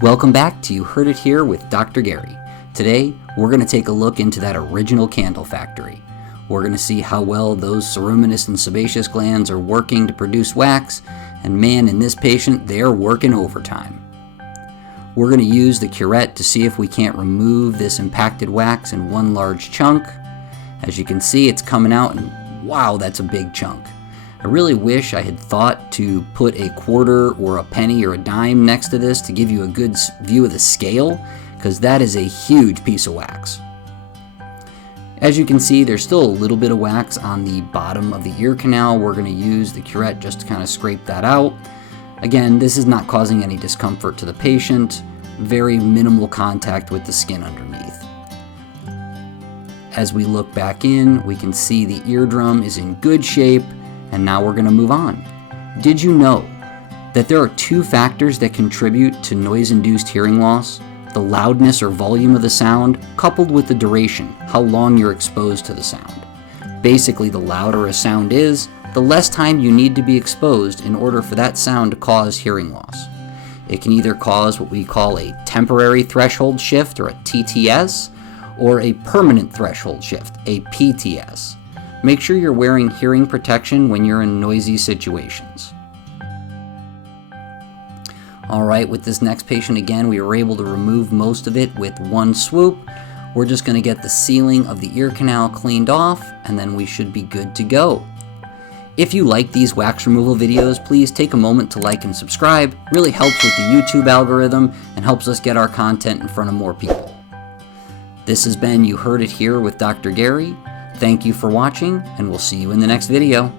Welcome back to You Heard It Here with Dr. Gary. Today, we're going to take a look into that original candle factory. We're going to see how well those ceruminous and sebaceous glands are working to produce wax, and man, in this patient, they're working overtime. We're going to use the curette to see if we can't remove this impacted wax in one large chunk. As you can see, it's coming out, and wow, that's a big chunk. I really wish I had thought to put a quarter or a penny or a dime next to this to give you a good view of the scale, because that is a huge piece of wax. As you can see, there's still a little bit of wax on the bottom of the ear canal. We're going to use the curette just to kind of scrape that out. Again, this is not causing any discomfort to the patient. Very minimal contact with the skin underneath. As we look back in, we can see the eardrum is in good shape. And now we're going to move on. Did you know that there are two factors that contribute to noise-induced hearing loss? The loudness or volume of the sound, coupled with the duration, how long you're exposed to the sound. Basically, the louder a sound is, the less time you need to be exposed in order for that sound to cause hearing loss. It can either cause what we call a temporary threshold shift, or a TTS, or a permanent threshold shift, a PTS. Make sure you're wearing hearing protection when you're in noisy situations. Alright, with this next patient again, we were able to remove most of it with one swoop. We're just going to get the ceiling of the ear canal cleaned off, and then we should be good to go. If you like these wax removal videos, please take a moment to like and subscribe. It really helps with the YouTube algorithm and helps us get our content in front of more people. This has been You Heard It Here with Dr. Gary. Thank you for watching, and we'll see you in the next video.